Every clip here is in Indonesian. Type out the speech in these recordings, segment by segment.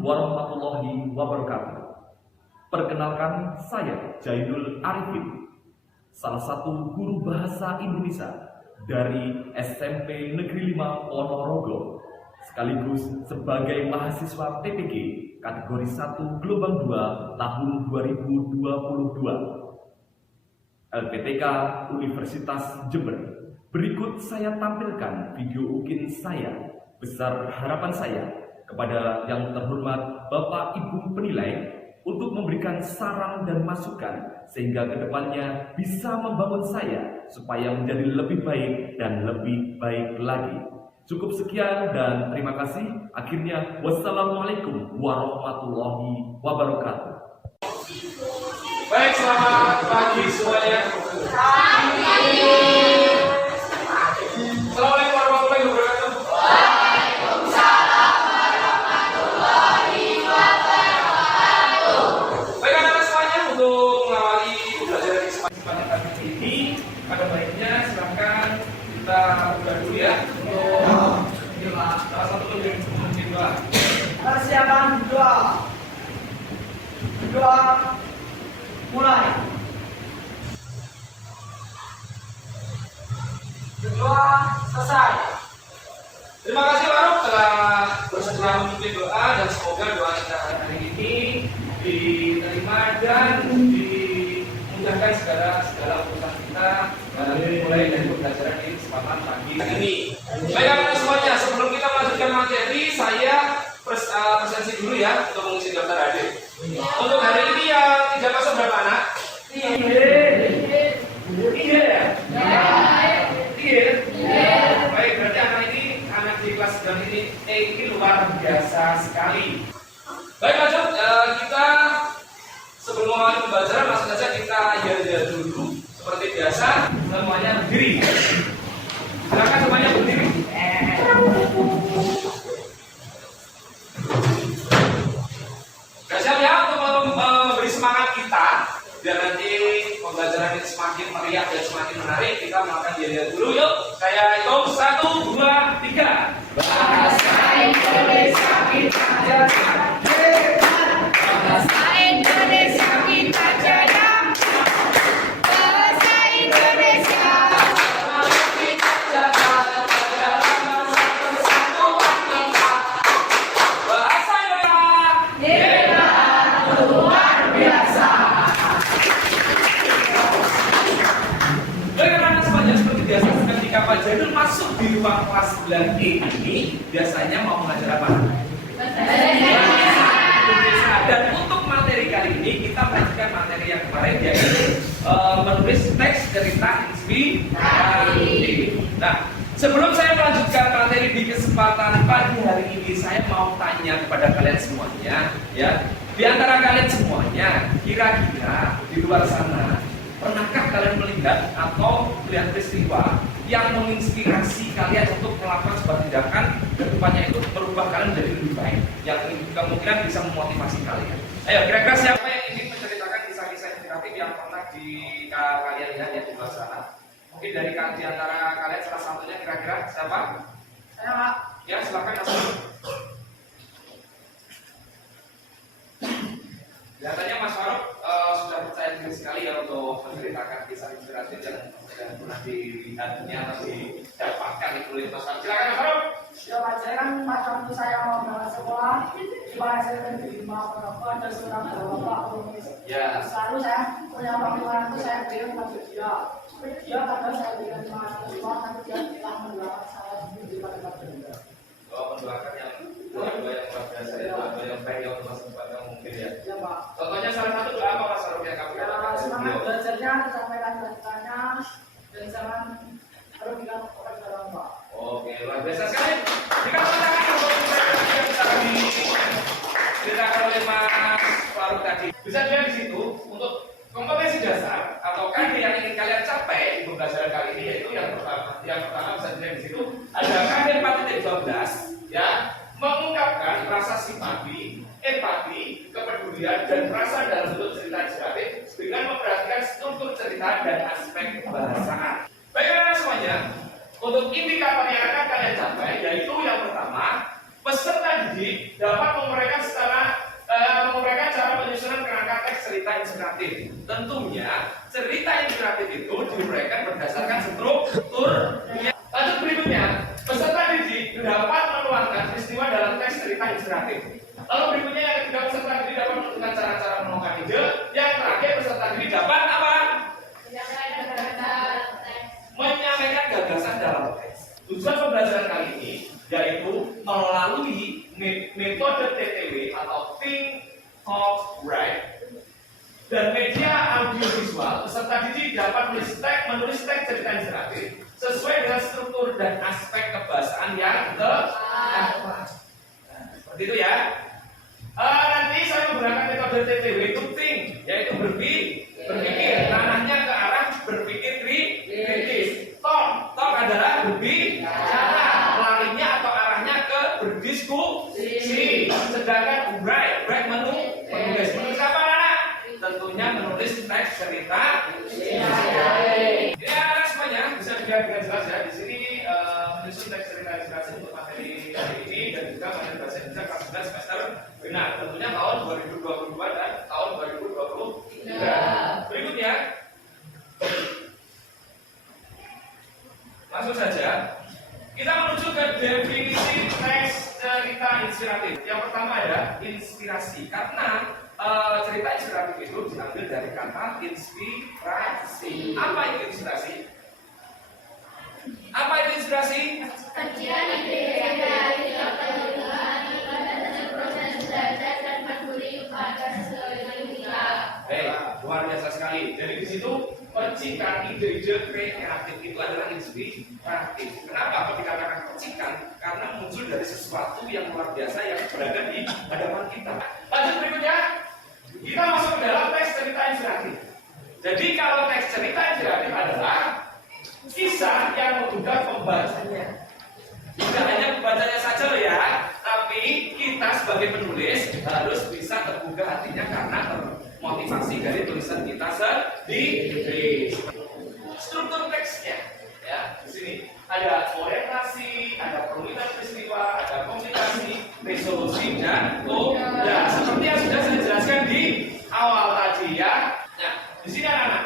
warahmatullahi wabarakatuh. Perkenalkan, saya Jaidul Arifin, salah satu guru bahasa Indonesia dari SMP Negeri 5 Ponorogo, sekaligus sebagai mahasiswa PPG kategori 1 gelombang 2 tahun 2022 LPTK Universitas Jember. Berikut saya tampilkan video UKIN saya. Besar harapan saya kepada yang terhormat Bapak Ibu penilai untuk memberikan saran dan masukan sehingga kedepannya bisa membangun saya supaya menjadi lebih baik dan lebih baik lagi. Cukup sekian dan terima kasih. Akhirnya, wassalamualaikum warahmatullahi wabarakatuh. Baik, selamat pagi semuanya. Assalamualaikum warahmatullahi wabarakatuh. Waalaikumsalam warahmatullahi wabarakatuh. Baik anak-anak semuanya, untuk mengawali pembelajaran di kesempatan kali ini, pada baiknya silakan kita buka dulu ya untuk salah satu pemimpin doa. Persiapan doa. Doa mulai. Doa selesai. Terima kasih Warok telah bersedia memimpin doa, dan semoga doa kita hari ini diterima dan dimudahkan segala urusan kita mulai dari pembelajaran di kesempatan pagi ini. Baik anak-anak semuanya, sebelum kita melanjutkan materi, saya presensi dulu ya untuk mengisi daftar hadir. Untuk hari ini yang tidak masuk berapa anak? Tiga ya? Baik, berarti anak ini, anak di kelas 9 ini luar biasa sekali. Baik, lanjut. Kita sebelum mulai pembelajaran, langsung saja kita ya dulu. Seperti biasa, semuanya berdiri. Silakan semuanya berdiri. Siap ya untuk memberi semangat kita, biar nanti pembelajaran ini semakin meriah dan semakin menarik. Kita melakukan diri dulu yuk. Saya hitung 1, 2, 3. Bahasa Indonesia kita jaya. Bahasa Indonesia kita jaya. Bahasa Indonesia kita jaga dalam masa persatuan kita. Bahasa Indonesia luar biasa. Baik anak-anak semuanya, seperti biasa ketika Pak Jaidul masuk di ruang kelas 9E ini biasanya mau mengajar apa? Dan untuk materi kali ini kita melanjutkan materi yang kemarin, yaitu menulis teks cerita inspirasi. Nah, sebelum saya melanjutkan materi di kesempatan pagi hari ini, saya mau tanya kepada kalian semuanya ya. Di antara kalian semuanya, kira-kira di luar sana, pernahkah kalian melihat atau melihat peristiwa yang menginspirasi kalian untuk melakukan sebuah tindakan kedepannya itu merubah kalian menjadi lebih baik, yang kemungkinan bisa memotivasi kalian? Ayo, kira-kira siapa yang ingin menceritakan kisah-kisah inspiratif yang pernah kalian lihat ya di luar sana? Mungkin dari di antara kalian salah satunya, kira-kira siapa? Saya Pak. Ya, silakan langsung. Kelihatannya Mas Faruk sudah percaya diri sekali ya untuk menceritakan kisah inspiratif yang pernah dilihatnya atau didapatkan itu oleh Mas Faruk. Silakan Mas Faruk. Ya Pak, saya kan pas waktu saya mau berangkat sekolah, di mana saya diterima Ponorogo, ada seorang bapak komunis. Ya. Selalu saya punya panggilan itu saya berikan kepada dia. Dia kadang saya berikan mahasiswa, tapi dia telah mendoakan saya di pada benda. Oh, mendoakan yang doa yang luar biasa ya, doa yang baik ya untuk masa depan yang mungkin ya. Ya Pak. Contohnya salah satu doa apa Mas Faruk yang kamu Ya, katakan? semangat belajarnya, sampaikan ceritanya, dan jangan merugikan kepada orang Pak. Oke, luar biasa sekali. Jika tangan untuk yang bisa diceritakan oleh Mas Faruk tadi, bisa dilihat di situ untuk kompetensi dasar atau KD yang ingin kalian capai di pembelajaran kali ini, yaitu yang pertama bisa dilihat di situ ada KD 4.12 ya, mengungkapkan rasa simpati, empati, kepedulian dan perasaan dalam bentuk cerita inspiratif dengan memperhatikan struktur cerita dan aspek kebahasaan. Baik anak-anak semuanya, untuk indikator yang akan kalian capai yaitu yang pertama, peserta didik dapat menguraikan cara penyusunan kerangka teks cerita inspiratif. Tentunya cerita inspiratif itu diuraikan berdasarkan struktur. Lanjut berikutnya, peserta didik dapat menuangkan peristiwa dalam teks cerita inspiratif. Lalu berikutnya yang ketiga, peserta didik dapat menentukan cara-cara menemukan ide. Yang terakhir, peserta didik dapat apa? Menyampaikan gagasan dalam teks. Tujuan pembelajaran kali ini yaitu melalui metode TTW atau Think, Talk, Write dan media audiovisual, peserta didik dapat menulis teks cerita inspiratif sesuai dengan struktur dan aspek kebahasaan yang tepat. Seperti itu ya. Nanti saya menggunakan metode TTW itu Think, yaitu berpikir, ranahnya ke arah berpikir kritis. Talk adalah berbicara, larinya atau arahnya ke berdiskusi. Sedangkan write menulis apa anak? Tentunya menulis teks cerita. Ya anak semuanya bisa dilihat dengan jelas ya. Di sini menyusun teks cerita inspirasi untuk materi hari ini dan juga materi bahasa Indonesia kelas 11 semester benar. Tentunya tahun 2022 dan tahun 2023. Berikutnya. Langsung saja, kita menuju ke definisi teks cerita inspiratif. Yang pertama ada inspirasi, karena cerita inspiratif itu diambil dari kata inspirasi. Apa itu inspirasi? Apa itu inspirasi? Kajian ide-ide yang terlibat pada proses belajar dan peduli pada sesuatu. Luar biasa sekali. Jadi di situ percikan ide-ide kreatif itu adalah inspiratif. Kenapa kok dikatakan percikan? Karena muncul dari sesuatu yang luar biasa yang berada di hadapan kita. Lanjut berikutnya, kita masuk ke dalam teks cerita inspiratif. Jadi kalau teks cerita inspiratif adalah kisah yang menggugah pembacanya. Tidak hanya pembacanya saja loh ya, tapi kita sebagai penulis harus bisa tergugah hatinya karena motivasi dari tulisan kita sendiri. Struktur teksnya, ya di sini ada orientasi, ada perumitan peristiwa, ada komunikasi, resolusi dan ya seperti yang sudah saya jelaskan di awal tadi ya. Nah, di sini anak-anak,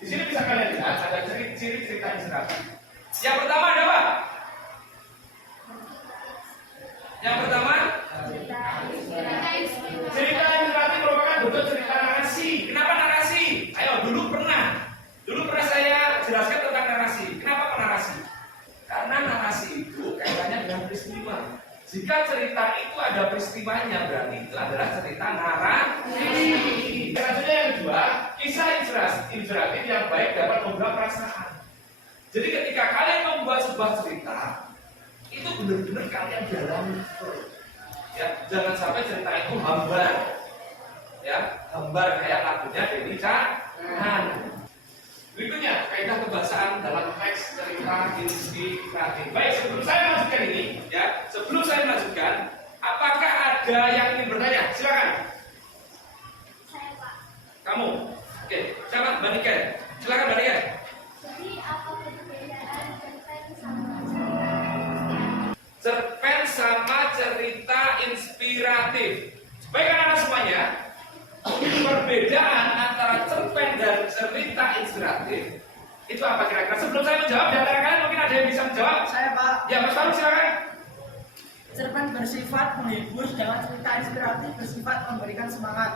di sini bisa kalian lihat ada ciri-ciri cerita inspiratif. Yang pertama ada apa? Yang pertama, cerita inspiratif merupakan bentuk cerita narasi. Kenapa narasi? Ayo, dulu pernah saya jelaskan tentang narasi. Kenapa narasi? Karena narasi itu kaitannya dengan peristiwa. Jika cerita itu ada peristiwanya, berarti itu adalah cerita narasi. Selanjutnya yang kedua, kisah inspiratif yang baik dapat membuat perasaan. Jadi ketika kalian membuat sebuah cerita, itu benar-benar kalian dalami. Ya, jangan sampai cerita itu hambar. Ya, hambar kayak lagunya Dewi Cahan. Berikutnya, kaidah kebahasaan dalam teks cerita inspiratif. Baik, sebelum saya melanjutkan ini, ya, apakah ada yang ingin bertanya? Silakan. Saya Pak. Kamu. Oke, siapa? Mbak Niken. Silakan Mbak Niken. Jadi apa perbedaan cerpen sama cerita? Cerpen sama cerita inspiratif. Baik anak-anak semuanya, perbedaan antara cerpen dan cerita inspiratif itu apa kira-kira? Sebelum saya menjawab, di antara kalian mungkin ada yang bisa menjawab. Saya Pak. Ya, Mas Faruk silakan. Cerpen bersifat menghibur, sedangkan cerita inspiratif bersifat memberikan semangat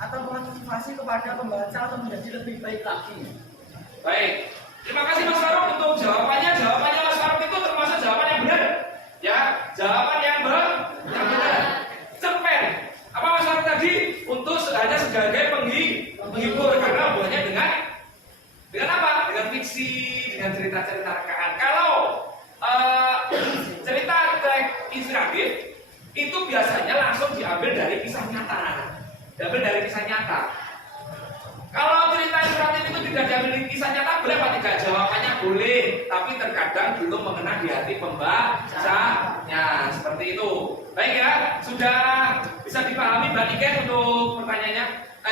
atau memotivasi kepada pembaca untuk menjadi lebih baik lagi. Baik, terima kasih Mas Faruk untuk jawabannya. Jawabannya Mas Faruk itu termasuk jawaban yang benar. Ya, jawaban yang benar. Cerpen. Apa Mas Faruk tadi? Untuk hanya sebagai penghibur karena hubungannya dengan apa? Dengan fiksi, dengan cerita-cerita rekaan. Kalau cerita inspiratif itu biasanya langsung diambil dari kisah nyata. Kalau cerita inspiratif itu tidak diambil dari kisah nyata, boleh apa tidak? Jawabannya boleh, tapi terkadang belum mengena di hati pembacanya. Seperti itu. Baik ya, sudah bisa dipahami Mbak Niken untuk pertanyaannya,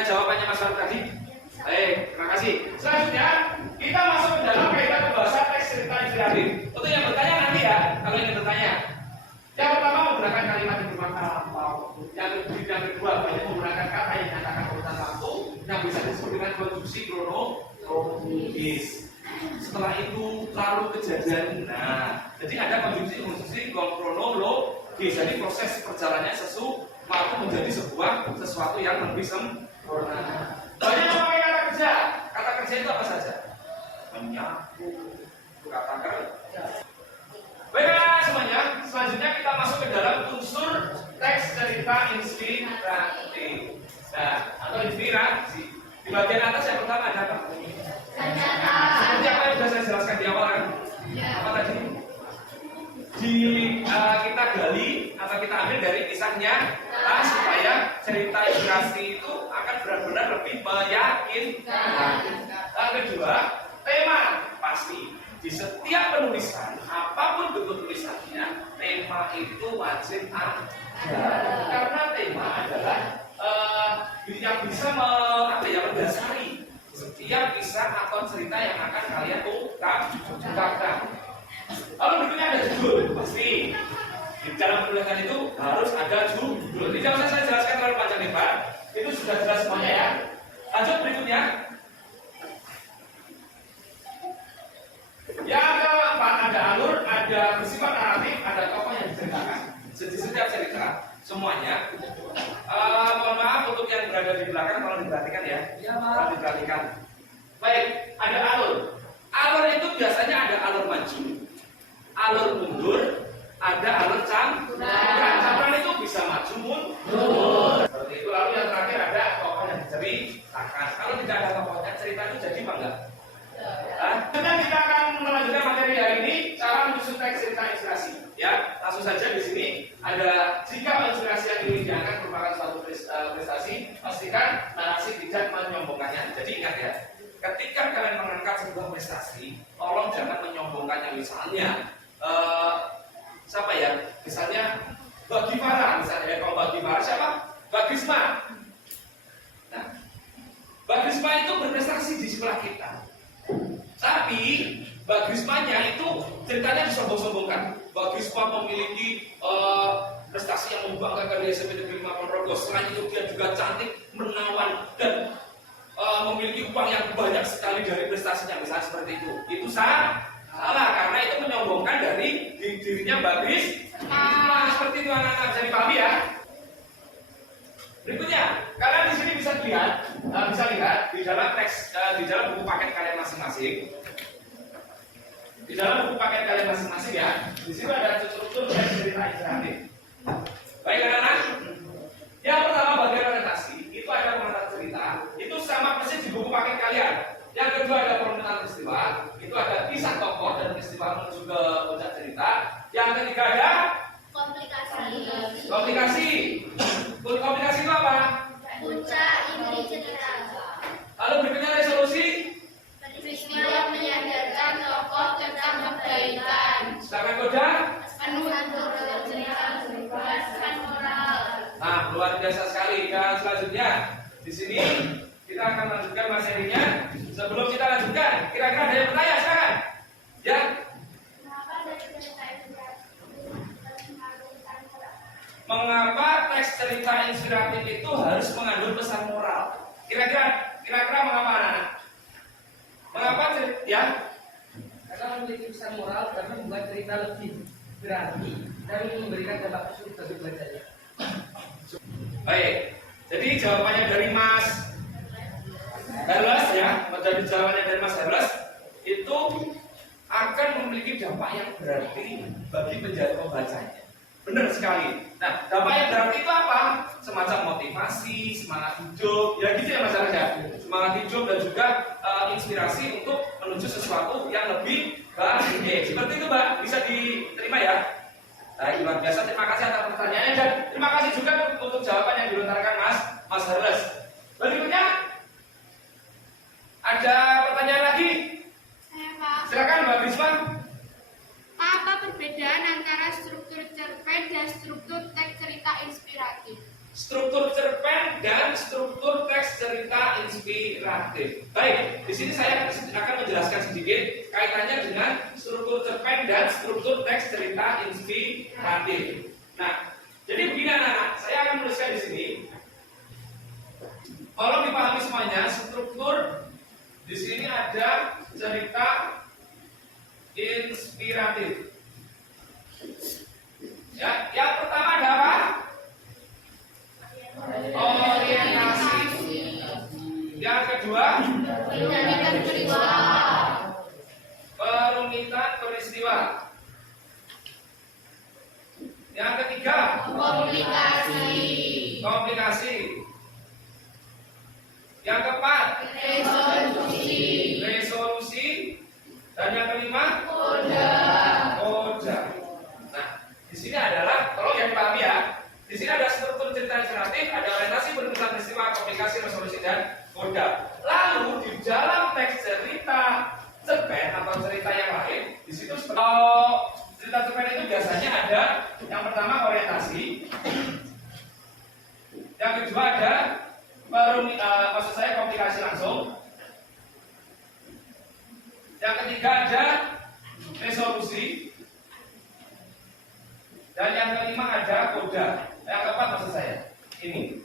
jawabannya Mas Faruk tadi. Baik, terima kasih. Selanjutnya kita masuk ke dalam kaidah pembahasan teks cerita inspiratif. Untuk yang bertanya nanti ya, kalau ingin bertanya. Yang pertama menggunakan kalimat yang berupa lampau. Yang kedua banyak menggunakan kata yang menyatakan urutan waktu yang bisa disebut dengan konjungsi kronologis. Setelah itu lalu kejadian. Nah, jadi ada konjungsi kronologis. Jadi proses perjalanannya sesuatu menjadi sesuatu yang lebih sempurna. Banyak yang memakai kata kerja. Kata kerja itu apa saja? Menyapu, kata kerja. Baiklah semuanya, selanjutnya kita masuk ke dalam unsur teks cerita inspiratif. Nah, atau inspirasi. Di bagian atas yang pertama ada apa? Seperti apa yang sudah saya jelaskan di awal kan? Apa tadi? Kita gali atau kita ambil dari kisahnya supaya cerita inspirasi itu akan benar-benar lebih meyakinkan. Yang kedua, tema pasti. Di setiap penulisan, apapun bentuk tulisannya, tema itu wajib ada. Karena tema adalah yang bisa mendasari setiap kisah atau cerita yang akan kalian ungkapkan. Lalu berikutnya ada judul, pasti. Di dalam penulisan itu harus ada judul. Tidak usah saya jelaskan terlalu panjang lebar, itu sudah jelas semuanya ya. Lanjut berikutnya. Yang keempat ada alur, ada bersifat naratif, ada tokoh yang diceritakan. Di setiap cerita semuanya. Mohon maaf untuk yang berada di belakang, tolong diperhatikan ya. Iya, Pak. Diperhatikan. Baik, ada alur. Alur itu biasanya ada alur maju, alur mundur, ada alur campuran. Campuran itu bisa maju mundur. Seperti itu. Lalu yang terakhir ada tokoh yang diceritakan. Kalau tidak ada tokohnya, cerita itu jadi apa enggak? Kemudian kita akan melanjutkan materi hari ini, cara menyusun teks cerita inspirasi. Ya, langsung saja di sini ada jika inspirasi yang ini diangkat merupakan suatu prestasi, pastikan narasi tidak menyombongkannya. Jadi ingat ya, ketika kalian mengangkat sebuah prestasi, tolong jangan menyombongkannya. Misalnya, siapa ya? Misalnya Bagi Farah, misalnya kalau Bagi Farah siapa? Bagisma. Nah, Bagisma itu berprestasi di sebelah kita. Tapi Bagismanya itu ceritanya disombong-sombongkan. Bagisma memiliki prestasi yang membanggakan di SMP Negeri 5 Ponorogo. Selain itu dia juga cantik, menawan dan memiliki uang yang banyak sekali dari prestasinya. Misalnya seperti itu. Itu salah karena itu menyombongkan dari dirinya Bagis. Nah, seperti itu anak-anak bisa dipahami ya. Berikutnya, kalian di sini bisa lihat di dalam teks, di dalam buku paket kalian masing-masing. Di dalam buku paket kalian masing-masing ya. Di sini ada struktur teks cerita inspiratif. Baik anak-anak. Yang pertama bagian orientasi, itu ada pemetaan cerita. Itu sama persis di buku paket kalian. Yang kedua ada pemetaan peristiwa. Itu ada kisah tokoh dan peristiwa menuju ke puncak cerita. Yang ketiga ada Komplikasi. Komplikasi itu apa? Puncak inti cerita. Lalu berikutnya resolusi. Peristiwa yang menyadarkan tokoh tentang kebaikan. Sedangkan koda. Penuhan cerita berdasarkan moral. Nah, luar biasa sekali. Dan selanjutnya di sini kita akan lanjutkan materinya. Sebelum kita lanjutkan, kira-kira ada yang bertanya sekarang? Ya. Mengapa teks cerita inspiratif itu harus mengandung pesan moral? Kira-kira mengapa anak-anak? Mengapa ya? Karena memiliki pesan moral karena membuat cerita lebih berarti dan memberikan dampak positif bagi pembacanya. Baik. Jadi jawabannya dari Mas Herles ya, menjadi jawabannya dari Mas Herles itu akan memiliki dampak yang berarti bagi pembacanya. Benar sekali. Nah, dampak yang berarti itu apa? Semacam motivasi, semangat hidup, ya gitu ya Mas Herles ya. Semangat hidup dan juga inspirasi untuk menuju sesuatu yang lebih baik. Seperti itu, Mbak. Bisa diterima ya? Nah, luar biasa. Terima kasih atas pertanyaannya dan terima kasih juga untuk jawaban yang dilontarkan Mas Herles. Berikutnya ada pertanyaan lagi? Silakan Mbak Bisma. Apa perbedaan antara struktur cerpen dan struktur teks cerita inspiratif? Struktur cerpen dan struktur teks cerita inspiratif. Baik, di sini saya akan menjelaskan sedikit kaitannya dengan struktur cerpen dan struktur teks cerita inspiratif. Nah, jadi begini anak-anak, saya akan menuliskan di sini. Kalau dipahami semuanya, struktur di sini ada cerita inspiratif. Ya, yang pertama ada apa? Orientasi. Yang kedua, perumitan peristiwa. Yang ketiga, komplikasi. Yang keempat, resolusi. Dan yang kelima, koda. Nah, di sini adalah, tolong yang dipahami ya. Di sini ada struktur cerita inspiratif, ada orientasi, perumitan peristiwa, komplikasi, resolusi, dan koda. Lalu di dalam teks cerita cerpen atau cerita yang lain, di situ cerita cerpen itu biasanya ada yang pertama orientasi, yang kedua ada maksud saya komplikasi langsung, yang ketiga ada resolusi, dan yang kelima ada koda. Yang keempat maksud saya ini.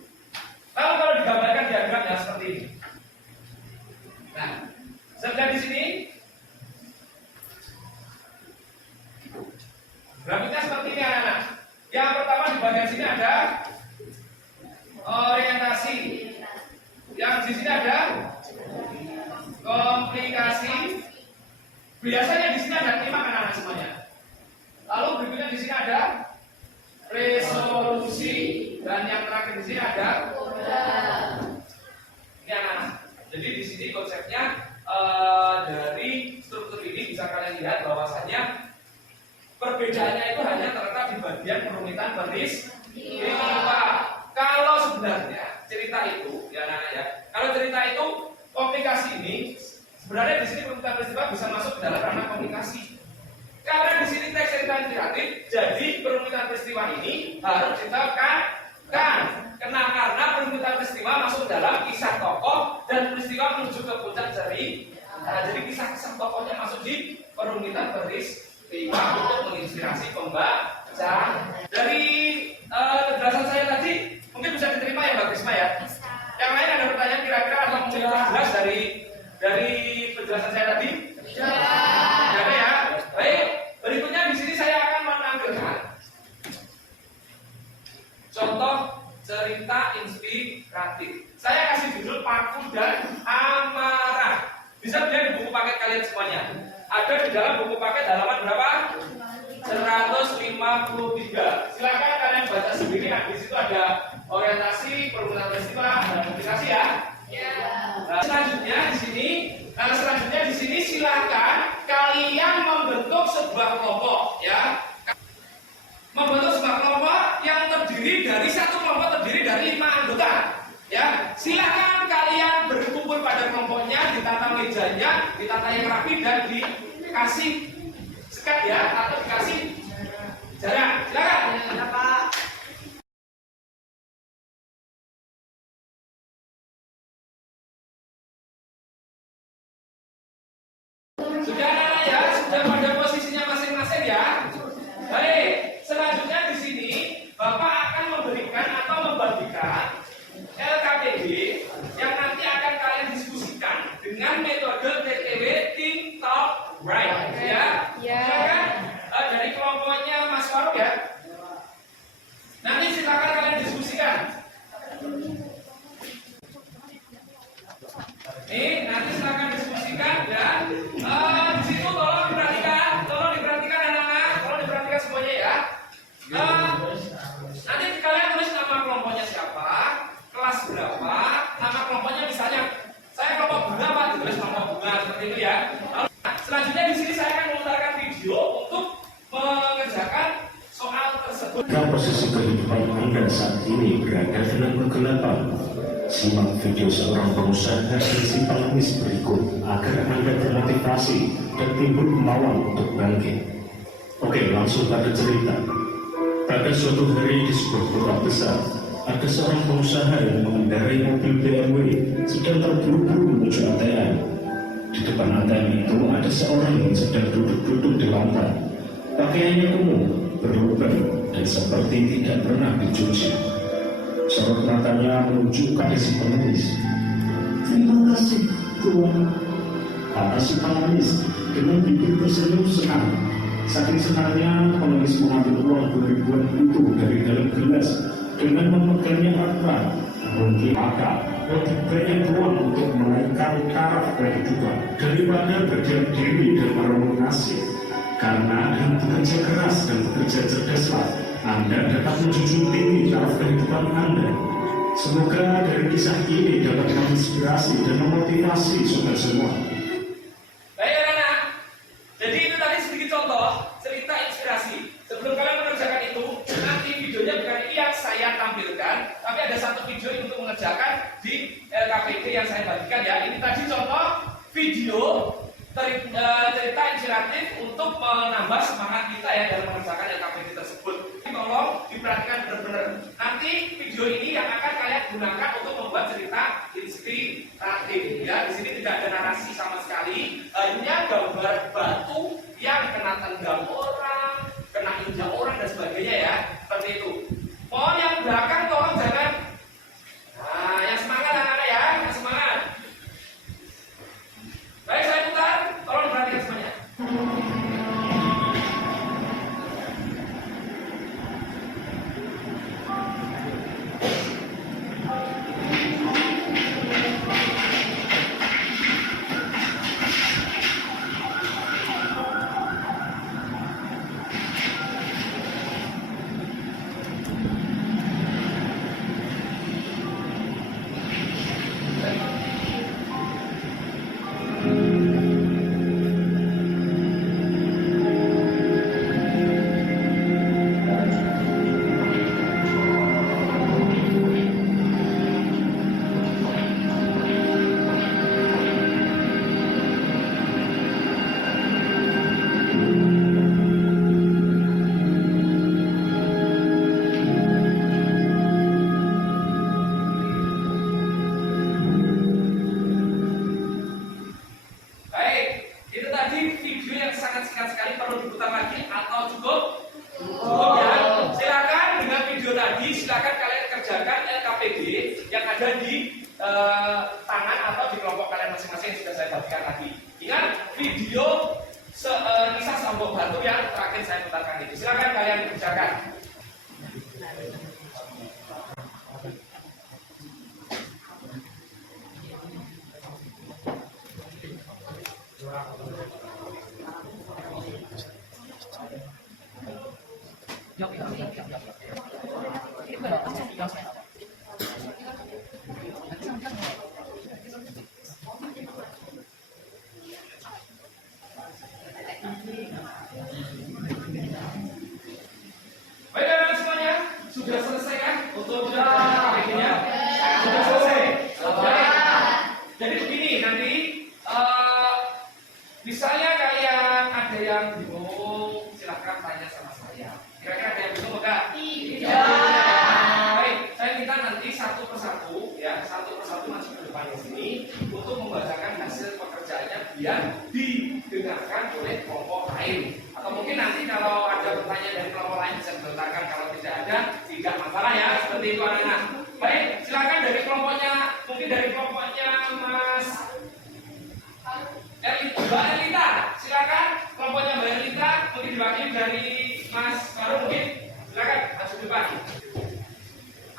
Lalu kalau digambarkan diagramnya seperti ini. Nah, sebelah di sini grafiknya seperti ini anak-anak. Yang pertama di bagian sini ada orientasi. Yang di sini ada komplikasi. Biasanya di sini ada 5 anak-anak semuanya. Lalu berikutnya di sini ada resolusi dan yang terakhir di sini ada koda. Ini anak-anak. Jadi di sini konsepnya dari struktur ini bisa kalian lihat bahwasanya perbedaannya itu hanya terletak di bagian perumitan peristiwa. Kalau sebenarnya cerita itu, ya anak-anak ya, kalau cerita itu komplikasi ini, sebenarnya di sini perumitan peristiwa bisa masuk ke dalam ranah komplikasi. Karena di sini teks cerita inspiratif, jadi perumitan peristiwa ini harus ditekankan. Karena perumitan peristiwa masuk dalam kisah tokoh dan peristiwa menuju ke puncak cerita. Nah, jadi kisah-kisah tokohnya masuk di perumitan peristiwa untuk menginspirasi pembaca. Dari penjelasan saya tadi mungkin bisa diterima ya Mbak Krisma ya. Yang lain ada pertanyaan kira-kira atau mungkin jelas dari penjelasan saya tadi? Ada ya. Baik, berikutnya di sini saya akan menampilkan contoh cerita inspiratif. Saya kasih judul Paku dan Amarah. Bisa dilihat di buku paket kalian semuanya. Ada di dalam buku paket halaman berapa? 153. Silakan kalian baca sendiri. Nah, di situ ada orientasi, perumitan peristiwa, dan komplikasi ya. Nah, selanjutnya di sini silakan kalian membentuk sebuah kelompok ya. Membentuk sebuah kelompok yang terdiri dari satu kelompok terdiri dari 5 anggota ya. Silakan kalian berkumpul pada kelompoknya, ditata mejanya, ditata yang rapi dan dikasih sekat ya atau dikasih jarak. Silakan. Ya, Pak. Sudah ya, sudah pada posisinya masing-masing ya. Baik, selanjutnya di sini Bapak akan memberikan atau membagikan LKPD yang nanti akan kalian diskusikan dengan metode TTW Think Talk Write ya. Silakan dari kelompoknya Mas Faruk ya. Nanti silakan kalian diskusikan. Nanti silakan diskusikan dan di situ tolong diperhatikan anak-anak, tolong diperhatikan semuanya ya. Nanti kalian tulis nama kelompoknya siapa, kelas berapa, nama kelompoknya misalnya saya kelompok bunga Pak, ditulis kelompok bunga seperti itu ya. Lalu, selanjutnya di sini saya akan memutarkan video untuk mengerjakan soal tersebut. Jika posisi kehidupan Anda saat ini berada dalam kegelapan, simak video seorang pengusaha versi pengemis berikut agar Anda termotivasi dan timbul kemauan untuk bangkit. Oke, langsung pada cerita. Pada suatu hari di sebuah kota besar, ada seorang pengusaha yang mengendarai mobil BMW sedang terburu-buru menuju ATM. Di depan ATM itu ada seorang yang sedang duduk-duduk di lantai. Pakaiannya kumuh, berlubang, dan seperti tidak pernah dicuci. Sorot matanya menunjukkan si pengemis. "Terima kasih, Tuan," kata si pengemis dengan bibir tersenyum senang. Saking senangnya, pengemis mengambil uang 2000-an itu dari dalam gelas dengan memegangnya erat. Mungkin maka lebih banyak uang untuk menaikkan taraf kehidupan daripada berdiam diri dan merenung nasib. Karena dengan bekerja keras dan bekerja cerdaslah, Anda dapat menjunjung tinggi taraf kehidupan Anda. Semoga dari kisah ini dapat menginspirasi dan memotivasi sobat semua. Baik anak-anak, jadi itu tadi sedikit contoh cerita inspirasi. Sebelum kalian mengerjakan itu, nanti videonya bukan ini yang saya tampilkan, tapi ada satu video untuk mengerjakan di LKPD yang saya bagikan ya. Ini tadi contoh video cerita inspiratif untuk menambah semangat kita ya dalam mengerjakan LKPD tersebut. Tolong diperhatikan benar-benar. Nanti video ini yang akan kalian gunakan untuk membuat cerita inspiratif ya. Di sini tidak ada narasi sama sekali, hanya gambar batu yang kena tendang orang, kena injak orang dan sebagainya ya. Seperti itu. Mohon yang belakang tolong jangan. Nah, yang semangat anak-anak ya, yang semangat. Baik, saya putar. Tolong diperhatikan semuanya. Silakan kalian kerjakan LKPD yang ada di tangan atau di kelompok kalian masing-masing yang sudah saya bagikan tadi. Ingat video kisah Sambok Batu yang terakhir saya putarkan itu. Silakan kalian kerjakan. Baik semuanya, sudah selesai kan untuk KPD-nya? Sudah selesai. Baik. Jadi begini nanti, misalnya kalian ada yang bingung, silahkan tanya sama saya. Kira-kira ada yang bingung enggak? Tidak. Baik, saya minta nanti satu persatu masuk ke depan di sini untuk membacakan hasil pekerjaannya biar didengarkan oleh kelompok lain. Atau mungkin nanti kalau ada pertanyaan dari kelompok lain bisa dibentarkan, kalau tidak ada tidak masalah ya, seperti itu anak-anak. Baik, silakan dari kelompoknya, mungkin dari kelompoknya Mas Mbak Elita, silakan kelompoknya Mbak Elita, mungkin diwakili dari Mas Baru mungkin, silakan masuk depan.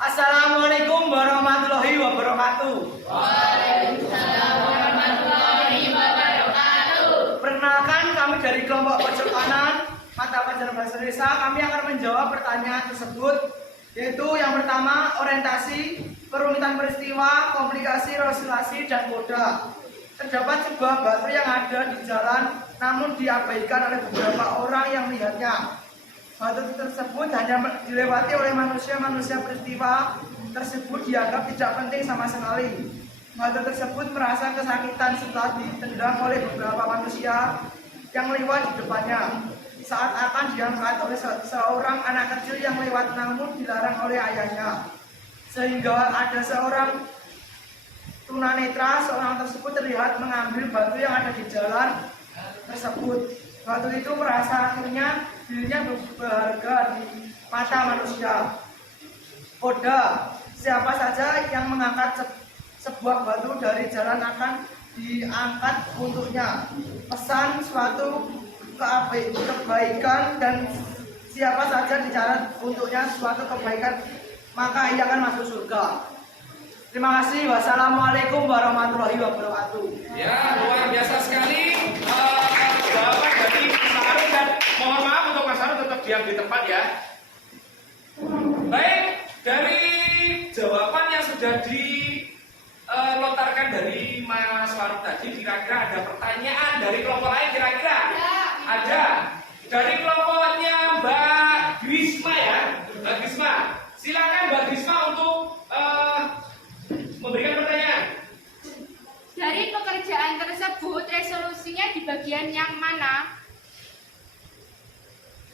Assalamualaikum warahmatullahi wabarakatuh. Waalaikumsalam warahmatullahi wabarakatuh. Perkenalkan, kami dari kelompok pojok kanan mata pelajaran bahasa Indonesia. Kami akan menjawab pertanyaan tersebut, yaitu yang pertama orientasi, kerumitan peristiwa, komplikasi, resolusi, dan koda. Terdapat sebuah batu yang ada di jalan, namun diabaikan oleh beberapa orang yang melihatnya. Batu tersebut hanya dilewati oleh manusia peristiwa tersebut dianggap tidak penting sama sekali. Batu tersebut merasa kesakitan setelah ditendang oleh beberapa manusia yang lewat di depannya saat akan diangkat oleh seorang anak kecil yang lewat, namun dilarang oleh ayahnya. Sehingga ada seorang tunanetra seorang tersebut terlihat mengambil batu yang ada di jalan tersebut. Batu itu merasa akhirnya dirinya berharga di mata manusia. Kode, siapa saja yang mengangkat sebuah batu dari jalan akan diangkat untuknya. Pesan suatu kebaikan dan siapa saja dicatat untuknya suatu kebaikan, maka ia akan masuk surga. Terima kasih. Wassalamualaikum warahmatullahi wabarakatuh. Ya, luar biasa sekali jawaban dari Mas Harun, dan mohon maaf untuk Mas Harun tetap diam di tempat ya. Baik, dari jawaban yang sudah dilontarkan dari Mas Harun tadi, kira-kira ada pertanyaan dari kelompok lain kira-kira? Ada. Dari kelompoknya Mbak Grisma ya, Mbak Grisma. Silakan Mbak Grisma untuk memberikan pertanyaan. Dari pekerjaan tersebut, resolusinya di bagian yang mana?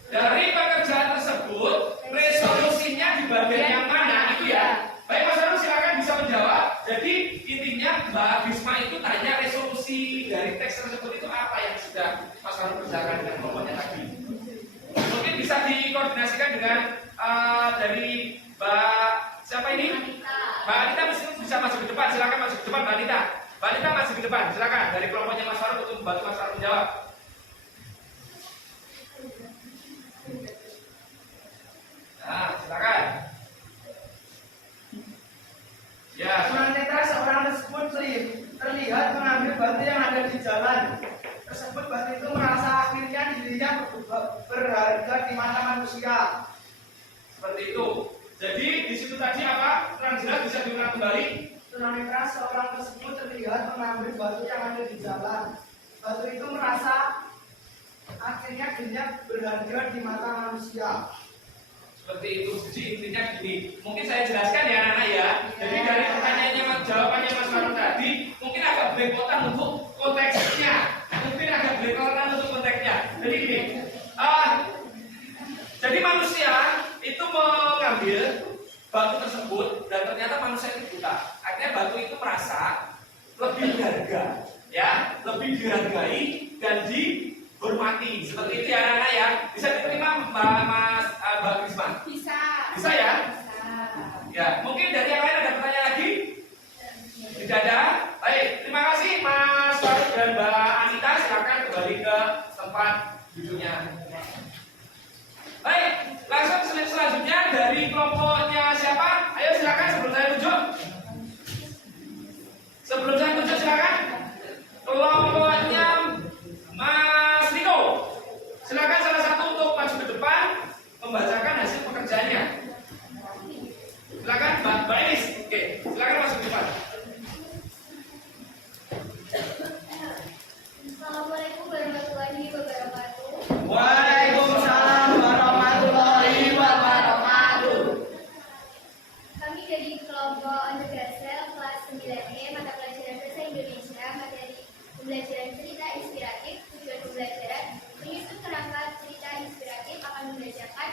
Dari pekerjaan tersebut, resolusinya di bagian yang mana? Itu ya. Baik, Mas Harun silakan bisa menjawab. Jadi intinya Mbak Bisma itu tanya resolusi dari teks tersebut itu apa yang sudah Mas Harun kerjakan dengan kelompoknya tadi. Mungkin bisa dikoordinasikan dengan dari Mbak siapa ini? Mbak Anita bisa maju ke depan. Silakan maju ke depan Mbak Anita. Mbak Anita maju ke depan. Silakan dari kelompoknya Mas Harun untuk membantu Mas Harun menjawab. Nah, silakan. Ya. Tunanetra seorang tersebut terlihat mengambil batu yang ada di jalan tersebut. Batu itu merasa akhirnya dirinya berharga di mata manusia. Seperti itu. Jadi di situ tadi apa? Kurang jelas, bisa diulang kembali. Tunanetra seorang tersebut terlihat mengambil batu yang ada di jalan. Batu itu merasa akhirnya dirinya berharga di mata manusia. Seperti itu. Jadi intinya gini. Mungkin saya jelaskan ya anak-anak ya. Jadi dari pertanyaannya, jawabannya Mas Harun tadi, mungkin agak belepotan untuk konteksnya. Mungkin agak belepotan untuk konteksnya. Jadi gini. Jadi manusia itu mengambil batu tersebut dan ternyata manusia itu buta. Akhirnya batu itu merasa lebih berharga, ya, lebih dihargai dan dihormati. Seperti itu ya anak-anak ya. Bisa diterima Mbak Grisma? Bisa. Bisa ya? Bisa. Ya, mungkin dari yang lain ada pertanyaan lagi? Tidak ada? Baik, terima kasih Mas Faruk dan Mbak Anita. Silakan kembali ke tempat duduknya. Baik, langsung selanjutnya dari kelompoknya siapa? Ayo silakan sebelum saya tunjuk. Sebelum saya tunjuk silakan. Kelompoknya Mas Niko. Silakan salah satu untuk maju ke depan membacakan hasil pekerjaannya. Silakan Mbak Elis. Oke, silakan masuk ke depan. Assalamualaikum warahmatullahi wabarakatuh. Waalaikumsalam warahmatullahi wabarakatuh. Kami dari kelompok Undergasel kelas 9E mata pelajaran bahasa Indonesia, materi pembelajaran cerita inspiratif. Tujuan pembelajaran menyusun kerangka cerita inspiratif akan membacakan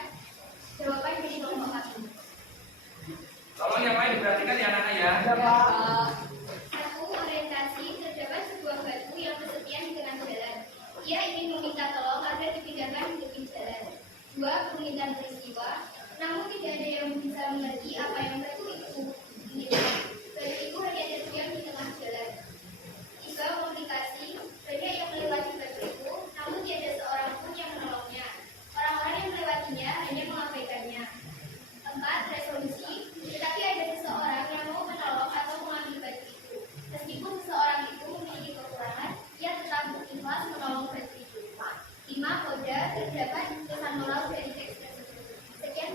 jawaban dari kelompok kami. Tolong yang lain diperhatikan ya anak-anak ya. Ya, Pak. Satu, orientasi. Terdapat sebuah batu yang kesepian di tengah jalan. Ia ingin meminta tolong agar dipindahkan ke tepi jalan. Dua, permintaan peristiwa. Namun tidak ada yang bisa mengerti apa yang batu itu inginkan. Batu itu hanya terdiam di tengah jalan. Tiga, komunikasi. Banyak yang melewati batu itu, namun tidak ada seorang pun yang menolongnya. Orang-orang yang melewatinya hanya mengabaikannya. Empat, resolusi. Tetapi ada seseorang yang mau menolong atau mengambil batu itu. Meskipun seseorang itu memiliki kekurangan, ia tetap berikhlas menolong batu itu. Lima, kode. Terdapat pesan moral dari teks tersebut. Sekian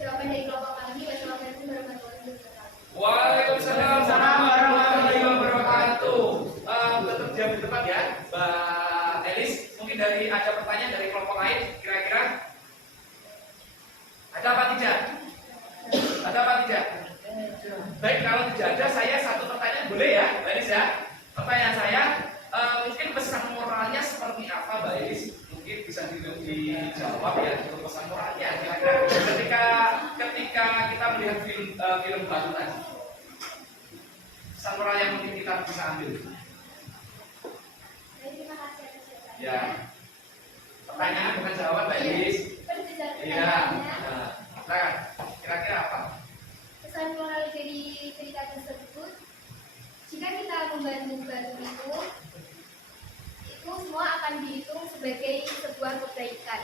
jawaban dari kelompok kami. Wassalamualaikum warahmatullahi wabarakatuh. Waalaikumsalam warahmatullahi wabarakatuh. Tetap diam di depan ya, Mbak Elis. Mungkin ada pertanyaan dari kelompok lain, kira-kira ada apa tidak? Ada apa tidak? Baik, kalau tidak ada, saya satu pertanyaan boleh ya, Mbak Elis ya. Pertanyaan saya, mungkin pesan moralnya seperti apa, Mbak Elis? Mungkin bisa dijawab ya untuk pesan moralnya. Kira-kira ketika kita melihat film batu tadi, pesan moral yang mungkin ketika tersebut, jika kita membantu batu itu semua akan dihitung sebagai sebuah kebaikan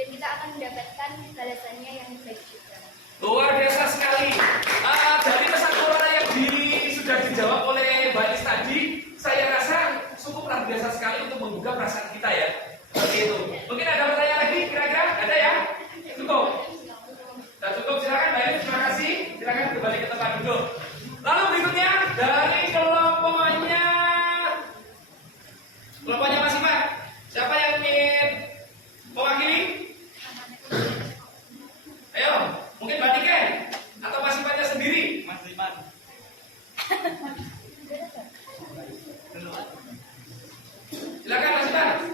dan kita akan mendapatkan balasannya yang baik juga. Luar biasa sekali. Dari pesan moral yang sudah dijawab oleh Mbak Is tadi, saya rasa cukup luar biasa sekali untuk menggugah perasaan kita ya. Seperti itu. Mungkin ada pertanyaan lagi kira-kira? Ada ya? Cukup? Sudah cukup, silakan Mbak Is, terima kasih. Silakan kembali ke tempat duduk. Lalu berikutnya dari kelompoknya Mas Iman. Siapa yang ingin mewakili? Ayo, mungkin Mbak Niken atau Mas Imannya sendiri? Mas Iman. Silakan Mas Iman.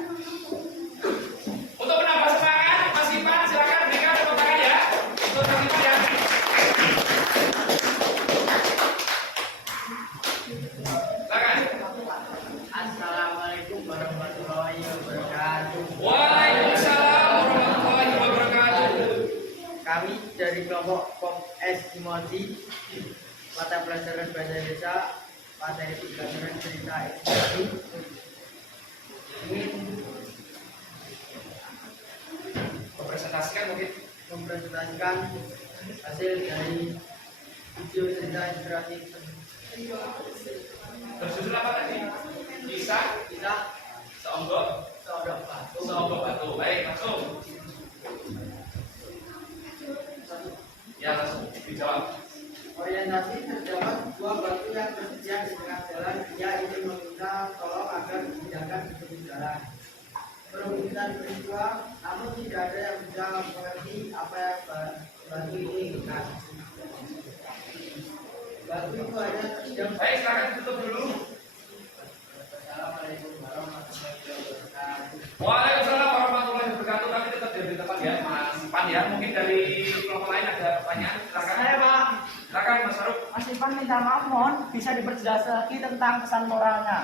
Untuk menambah semangat, Mas Iman silakan berikan tepuk tangan ya. Untuk Mas Iman ya. Silakan. Assalamualaikum warahmatullahi wabarakatuh. Waalaikumsalam warahmatullahi wabarakatuh. Kami dari kelompok POM S Timoti, mata pelajaran bahasa Indonesia, materi pelajaran cerita inspirasi, ingin Mempresentasikan mungkin. mempresentasikan hasil dari video cerita inspirasi Berjudul apa tadi? Kisah kita seonggok seorang batu. seonggok batu. Baik, langsung. Ya, langsung dijawab. Orientasi terdapat dua batu yang bersedia di tengah jalan. Ia ingin meminta tolong agar dipindahkan ke tepi jalan. Perumitan peristiwa, namun tidak ada yang bisa mengerti apa yang batu ini inginkan. Batu itu hanya terdiam. Baik, silakan tutup dulu. Assalamualaikum warahmatullahi wabarakatuh. Waalaikumsalam warahmatullahi wabarakatuh. Kami tetap di depan ya, Mas Ipan ya. Mungkin dari kelompok lain ada pertanyaan. Silakan. Saya Pak, Silakan Mas Faruk. Mas Ipan minta maaf, mohon bisa diperjelas lagi tentang pesan moralnya.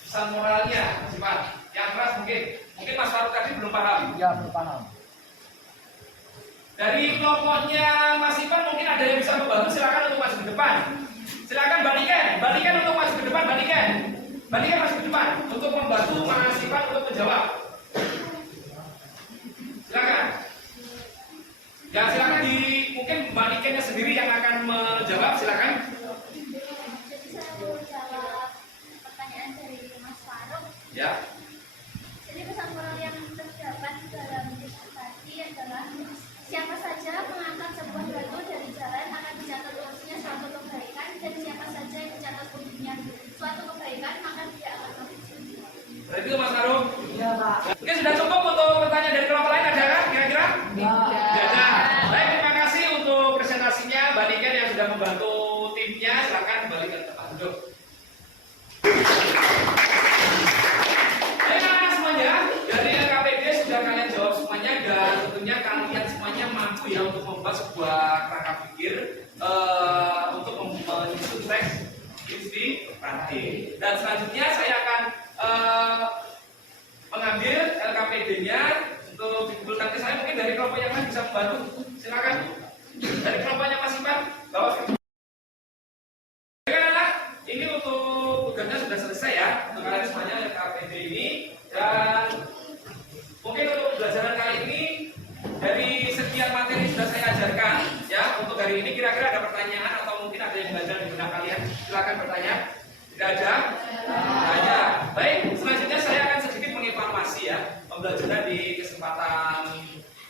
Pesan moralnya, Mas Ipan. Yang keras mungkin. Mungkin Mas Faruk tadi belum paham. Ya, belum paham. Dari kelompoknya Mas Ipan mungkin ada yang bisa membantu. Silakan untuk maju ke depan. Silakan Mbak Niken untuk maju ke depan. Mbak Niken maju ke depan untuk membantu Mas Ipan untuk menjawab. Silakan. Ya silakan mungkin Mbak Nikennya sendiri yang akan menjawab. Silakan. Jadi saya mau jawab pertanyaan dari Mas Faruk. Ya. Jadi pesan moral yang terdapat dalam kisah tadi adalah siapa saja mengangkat sebuah batu dari jalan akan dicatat untuknya suatu kebaikan dan siapa saja yang dicatat untuknya suatu kebaikan maka dia akan masuk. Berarti itu Mas Faruk. Iya, Pak. Mungkin sudah cukup untuk pertanyaan dari kelompok lain, ada kan kira-kira? Tidak ada. Baik, terima kasih untuk presentasinya Mbak Niken yang sudah membantu timnya. Silakan kembali ke tempat duduk. Baik anak-anak semuanya, dari LKPD sudah kalian jawab semuanya dan tentunya kalian semuanya mampu ya untuk membuat sebuah kerangka pikir untuk menyusun teks inspiratif. Dan selanjutnya saya akan mengambil LKPD-nya untuk dikumpulkan ke saya. Mungkin dari kelompok yang lain bisa membantu. Silakan. Dari kelompoknya Mas Ipan, bawa. Baik anak, ini untuk tugasnya sudah selesai ya untuk kalian semuanya LKPD ini. Dan mungkin untuk pembelajaran kali ini dari sekian materi sudah saya ajarkan ya. Untuk hari ini kira-kira ada pertanyaan atau mungkin ada yang belajar di benak kalian? Silakan bertanya. Tidak ada? Ada. Baik, selanjutnya saya akan sedikit mengevaluasi ya pembelajaran di kesempatan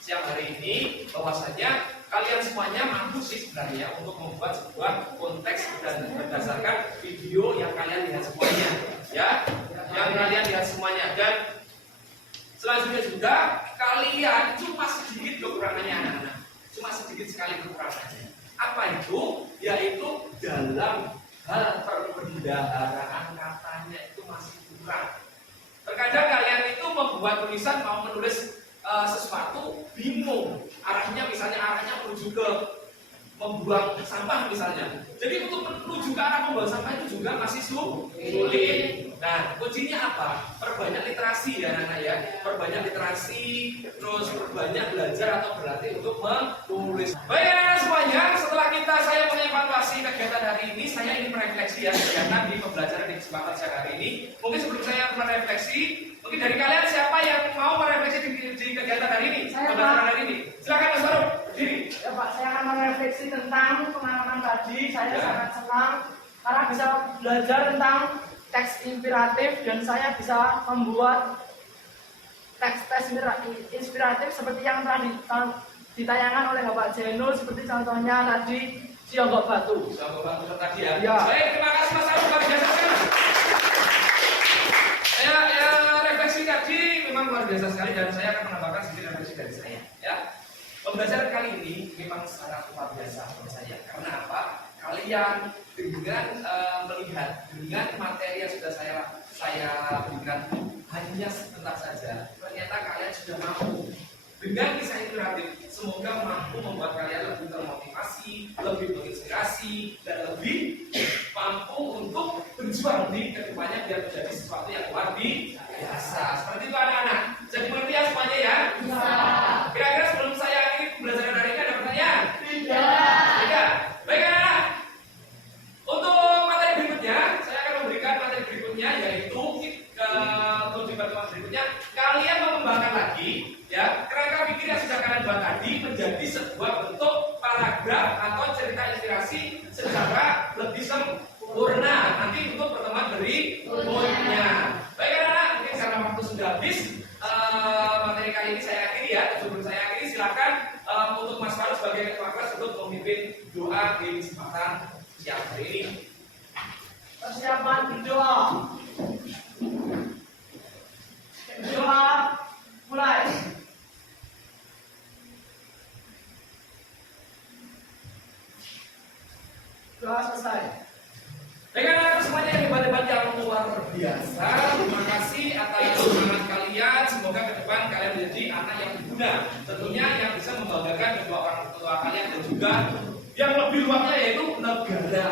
siang hari ini, bahwasanya kalian semuanya mampu sih sebenarnya untuk membuat sebuah konteks dan berdasarkan video yang kalian lihat semuanya ya, yang kalian lihat semuanya. Dan selanjutnya juga kalian cuma sedikit kekurangannya anak-anak, cuma sedikit sekali kekurangannya. Apa itu? Yaitu dalam hal perbendaharaan katanya itu masih kurang. Terkadang kalian itu membuat tulisan mau menulis sesuatu bingung arahnya, misalnya arahnya menuju ke membuang sampah misalnya. Jadi untuk menuju ke arah membuang sampah itu juga masih sulit. Nah, kuncinya apa? Perbanyak literasi ya anak-anak ya. Perbanyak literasi, terus perbanyak belajar atau berlatih untuk menulis. Baik semuanya, setelah saya mengevaluasi kegiatan hari saya ingin merefleksi ya kegiatan di pembelajaran di kesempatan siang hari ini. Mungkin sebelum saya merefleksi, mungkin dari kalian siapa yang mau merefleksi di kegiatan hari ini? Saya, Pembelajaran Pak. hari ini. Silakan Mas Baru, berdiri. Ya Pak, saya akan merefleksi tentang pengalaman tadi. Saya Ya. sangat senang karena bisa belajar tentang teks inspiratif dan saya bisa membuat teks-teks inspiratif seperti yang telah ditayangkan oleh Bapak Jenul, seperti contohnya tadi Sionggok Batu. Saya bantu tadi ya. Ya. Baik, terima kasih Mas Baru, luar biasa sekali. Ya, refleksi tadi memang luar biasa sekali dan saya akan menambahkan sedikit refleksi dari saya. Ya, pembelajaran kali ini memang sangat luar biasa menurut saya. Karena apa? Kalian dengan melihat dengan materi yang sudah saya berikan hanya sebentar saja, ternyata kalian sudah mampu dengan kisah inspiratif. Semoga mampu membuat kalian lebih termotivasi, lebih menginspirasi, dan lebih mampu untuk berjuang di kedepannya biar menjadi sesuatu yang luar biasa. Seperti itu anak-anak. Jadi mengerti ya semuanya ya? Kira-kira sebelum saya akhiri pembelajaran hari ini ada pertanyaan? Tidak. Baik anak-anak. Untuk materi berikutnya, saya akan memberikan materi berikutnya yaitu untuk di pertemuan berikutnya kalian mengembangkan lagi ya kerangka pikir yang sudah kalian buat tadi menjadi sebuah bentuk paragraf atau cerita inspirasi secara lebih sempurna nanti untuk pertemuan berikutnya. Baik anak-anak, mungkin karena waktu sudah habis materi kali ini saya akhiri ya. Sebelum saya akhiri silakan untuk Mas Faru sebagai ketua kelas untuk memimpin doa di kesempatan siang hari ini. Persiapan berdoa. Doa mulai. Doa selesai. Baik anak-anak semuanya yang hebat-hebat yang luar biasa. Terima kasih atas semangat kalian. Semoga ke depan kalian menjadi anak yang berguna. Tentunya yang bisa membanggakan kedua orang tua kalian dan juga yang lebih luasnya yaitu negara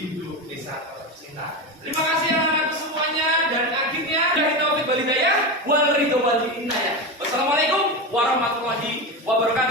Indonesia tercinta. Terima kasih anak-anak semuanya dan akhirnya dari Taufik Walhidayah wal ridho wal inayah. Wassalamualaikum warahmatullahi wabarakatuh.